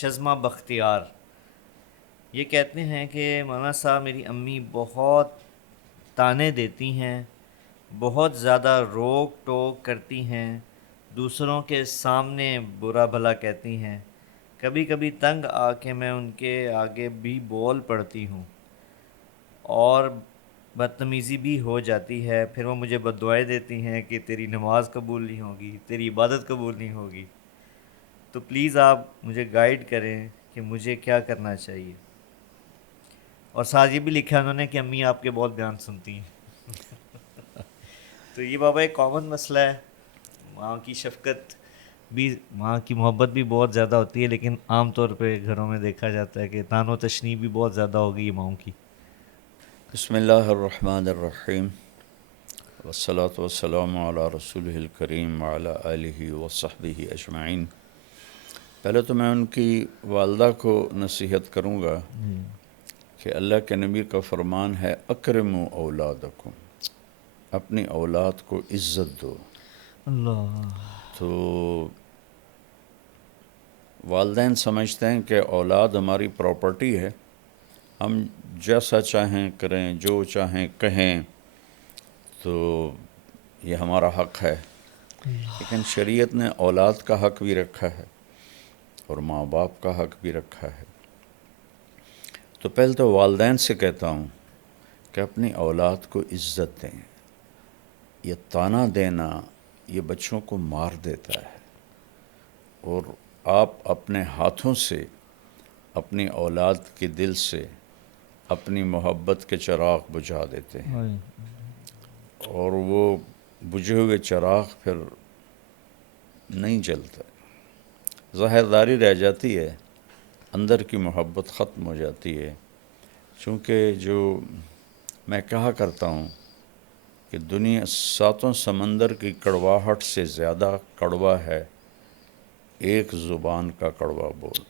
شزمہ بختیار، یہ کہتے ہیں کہ مولانا صاحب میری امی بہت تانے دیتی ہیں، بہت زیادہ روک ٹوک کرتی ہیں، دوسروں کے سامنے برا بھلا کہتی ہیں، کبھی کبھی تنگ آ کے میں ان کے آگے بھی بول پڑتی ہوں اور بدتمیزی بھی ہو جاتی ہے، پھر وہ مجھے بد دعائیں دیتی ہیں کہ تیری نماز قبول نہیں ہوگی، تیری عبادت قبول نہیں ہوگی۔ تو پلیز آپ مجھے گائیڈ کریں کہ مجھے کیا کرنا چاہیے۔ اور ساتھ یہ بھی لکھا ہے انہوں نے کہ امی آپ کے بہت بیان سنتی ہیں۔ تو یہ بابا ایک کامن مسئلہ ہے، ماں کی شفقت بھی، ماں کی محبت بھی بہت زیادہ ہوتی ہے، لیکن عام طور پہ گھروں میں دیکھا جاتا ہے کہ تان و تشنیع بھی بہت زیادہ ہو گئی ہے ماؤں کی۔ بسم اللہ الرحمن الرحیم، والصلاة والسلام علی رسولہ الکریم وعلی آلہ وصحبہ اجمعین۔ پہلے تو میں ان کی والدہ کو نصیحت کروں گا کہ اللہ کے نبی کا فرمان ہے اکرموا اولادکم، اپنی اولاد کو عزت دو۔ اللہ تو والدین سمجھتے ہیں کہ اولاد ہماری پراپرٹی ہے، ہم جیسا چاہیں کریں، جو چاہیں کہیں، تو یہ ہمارا حق ہے۔ لیکن شریعت نے اولاد کا حق بھی رکھا ہے اور ماں باپ کا حق بھی رکھا ہے۔ تو پہلے تو والدین سے کہتا ہوں کہ اپنی اولاد کو عزت دیں۔ یہ طعنہ دینا یہ بچوں کو مار دیتا ہے، اور آپ اپنے ہاتھوں سے اپنی اولاد کے دل سے اپنی محبت کے چراغ بجھا دیتے ہیں، اور وہ بجھے ہوئے چراغ پھر نہیں جلتا، ظاہرداری رہ جاتی ہے، اندر کی محبت ختم ہو جاتی ہے۔ چونکہ جو میں کہا کرتا ہوں کہ دنیا ساتوں سمندر کی کڑواہٹ سے زیادہ کڑوا ہے ایک زبان کا کڑوا بول۔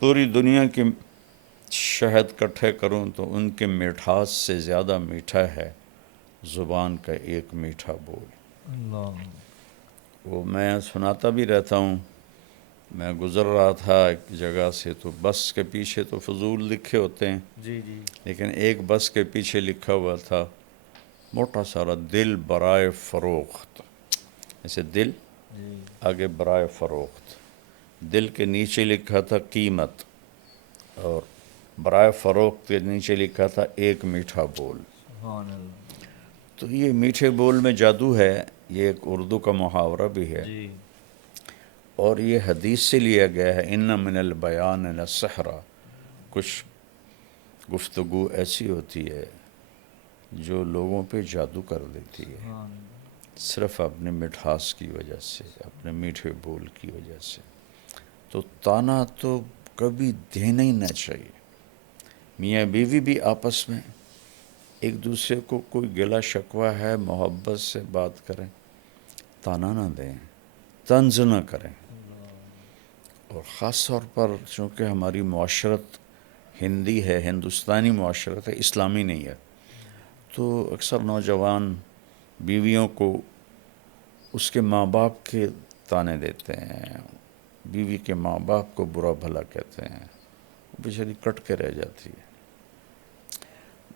پوری دنیا کی شہد کٹھے کروں تو ان کے مٹھاس سے زیادہ میٹھا ہے زبان کا ایک میٹھا بول۔ اللہ وہ میں سناتا بھی رہتا ہوں۔ میں گزر رہا تھا ایک جگہ سے، تو بس کے پیچھے تو فضول لکھے ہوتے ہیں، جی جی لیکن ایک بس کے پیچھے لکھا ہوا تھا موٹا سارا دل برائے فروخت، ایسے دل جی آگے برائے فروخت، دل کے نیچے لکھا تھا قیمت، اور برائے فروخت کے نیچے لکھا تھا ایک میٹھا بول۔ سبحان اللہ تو یہ میٹھے بول میں جادو ہے، یہ ایک اردو کا محاورہ بھی ہے، جی اور یہ حدیث سے لیا گیا ہے، ان من البیان لسحرا۔ کچھ گفتگو ایسی ہوتی ہے جو لوگوں پہ جادو کر دیتی ہے، سبحان اللہ صرف اپنے مٹھاس کی وجہ سے، اپنے میٹھے بول کی وجہ سے۔ تو طعنہ تو کبھی دینا ہی نہ چاہیے۔ میاں بیوی بھی آپس میں ایک دوسرے کو کوئی گلہ شکوہ ہے محبت سے بات کریں، طعنہ نہ دیں، طنز نہ کریں۔ اور خاص طور پر چونکہ ہماری معاشرت ہندی ہے، ہندوستانی معاشرت ہے، اسلامی نہیں ہے، تو اکثر نوجوان بیویوں کو اس کے ماں باپ کے طعنے دیتے ہیں، بیوی کے ماں باپ کو برا بھلا کہتے ہیں، وہ بیچاری کٹ کے رہ جاتی ہے۔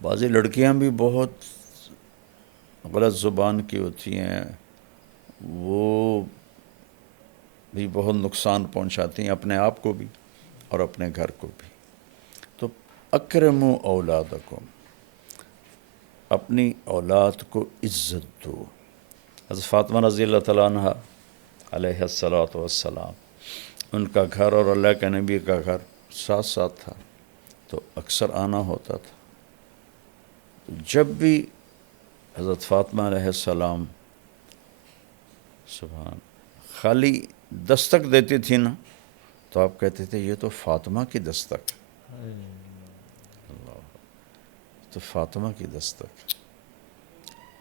بعضی لڑکیاں بھی بہت غلط زبان کی ہوتی ہیں، وہ بھی بہت نقصان پہنچاتی ہیں اپنے آپ کو بھی اور اپنے گھر کو بھی۔ تو اکرموا اولادکم، اپنی اولاد کو عزت دو۔ حضرت فاطمہ رضی اللہ تعالیٰ عنہ علیہ الصلاۃ والسلام، ان کا گھر اور اللہ کے نبی کا گھر ساتھ ساتھ تھا، تو اکثر آنا ہوتا تھا۔ جب بھی حضرت فاطمہ علیہ السلام سبحان خالی دستک دیتی تھی نا، تو آپ کہتے تھے یہ تو فاطمہ کی دستک، تو فاطمہ کی دستک،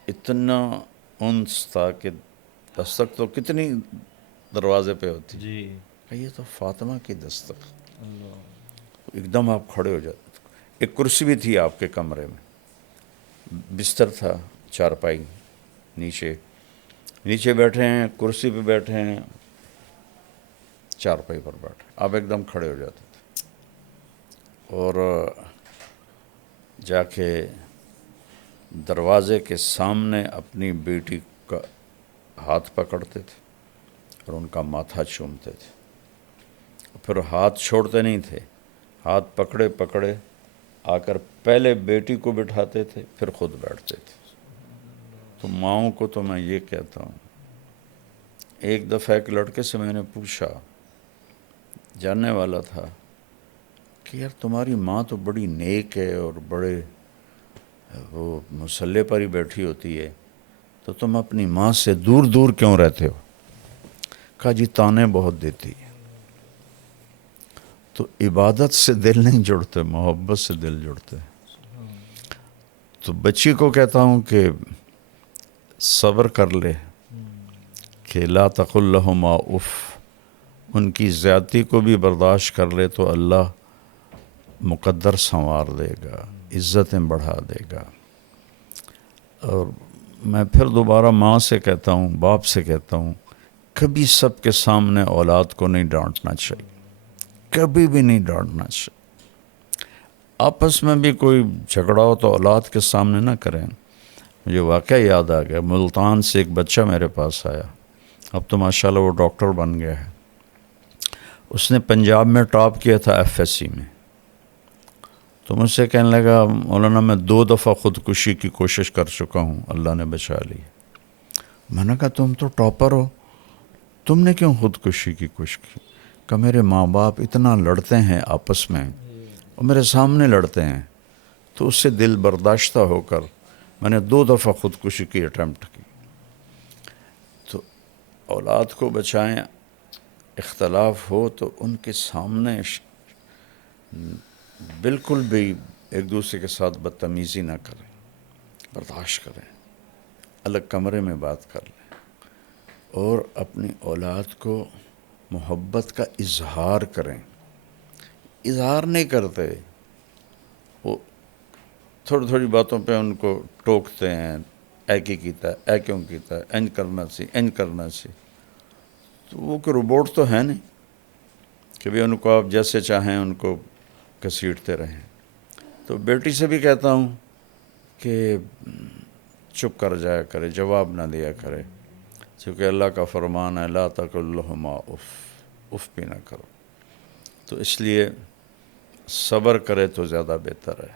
اتنا انس تھا کہ دستک تو کتنی دروازے پہ ہوتی، جی کہ یہ تو فاطمہ کی دستک۔ اللہ ایک دم آپ کھڑے ہو جاتے۔ ایک کرسی بھی تھی آپ کے کمرے میں، بستر تھا، چارپائی، نیچے بیٹھے ہیں، کرسی پہ بیٹھے ہیں، چارپائی پر بیٹھے، آپ ایک دم کھڑے ہو جاتے تھے اور جا کے دروازے کے سامنے اپنی بیٹی کا ہاتھ پکڑتے تھے اور ان کا ماتھا چومتے تھے، پھر ہاتھ چھوڑتے نہیں تھے، ہاتھ پکڑے پکڑے آ کر پہلے بیٹی کو بٹھاتے تھے پھر خود بیٹھتے تھے۔ تو ماؤں کو تو میں یہ کہتا ہوں، ایک دفعہ ایک لڑکے سے میں نے پوچھا، جاننے والا تھا، کہ یار تمہاری ماں تو بڑی نیک ہے اور بڑے وہ مصلے پر ہی بیٹھی ہوتی ہے، تو تم اپنی ماں سے دور دور کیوں رہتے ہو؟ کہا جی تانے بہت دیتی ہے۔ تو عبادت سے دل نہیں جڑتے، محبت سے دل جڑتے۔ تو بچی کو کہتا ہوں کہ صبر کر لے، کہ لا تقل لہما اف، ان کی زیادتی کو بھی برداشت کر لے تو اللہ مقدر سنوار دے گا، عزتیں بڑھا دے گا۔ اور میں پھر دوبارہ ماں سے کہتا ہوں، باپ سے کہتا ہوں، کبھی سب کے سامنے اولاد کو نہیں ڈانٹنا چاہیے، کبھی بھی نہیں ڈانٹنا چاہیے۔ آپس میں بھی کوئی جھگڑا ہو تو اولاد کے سامنے نہ کریں۔ مجھے واقعہ یاد آ گیا، ملتان سے ایک بچہ میرے پاس آیا، اب تو ماشاءاللہ وہ ڈاکٹر بن گیا ہے۔ اس نے پنجاب میں ٹاپ کیا تھا FSC میں، تو مجھ سے کہنے لگا، مولانا میں 2 دفعہ خودکشی کی کوشش کر چکا ہوں، اللہ نے بچا لی۔ میں نے کہا تم تو ٹاپر ہو، تم نے کیوں خودکشی کی کوشش کی؟ کہ میرے ماں باپ اتنا لڑتے ہیں آپس میں اور میرے سامنے لڑتے ہیں، تو اس سے دل برداشتہ ہو کر میں نے 2 دفعہ خودکشی کی اٹیمپٹ کی۔ تو اولاد کو بچائیں، اختلاف ہو تو ان کے سامنے بالکل بھی ایک دوسرے کے ساتھ بدتمیزی نہ کریں، برداشت کریں، الگ کمرے میں بات کر لیں، اور اپنی اولاد کو محبت کا اظہار کریں۔ اظہار نہیں کرتے، وہ تھوڑی تھوڑی باتوں پہ ان کو ٹوکتے ہیں، اے کی کیتا ہے، اے کیوں کیتا ہے، انج کرنا سی، انج کرنا سی۔ تو وہ کہ روبوٹ تو ہے نہیں کہ بھی ان کو آپ جیسے چاہیں ان کو گھسیٹتے رہیں۔ تو بیٹی سے بھی کہتا ہوں کہ چپ کر جایا کرے، جواب نہ دیا کرے، کیونکہ اللہ کا فرمان ہے لا تقل لہما اف، اف بھی نہ کرو۔ تو اس لیے صبر کرے تو زیادہ بہتر ہے،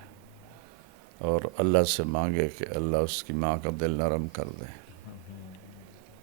اور اللہ سے مانگے کہ اللہ اس کی ماں کا دل نرم کر دے۔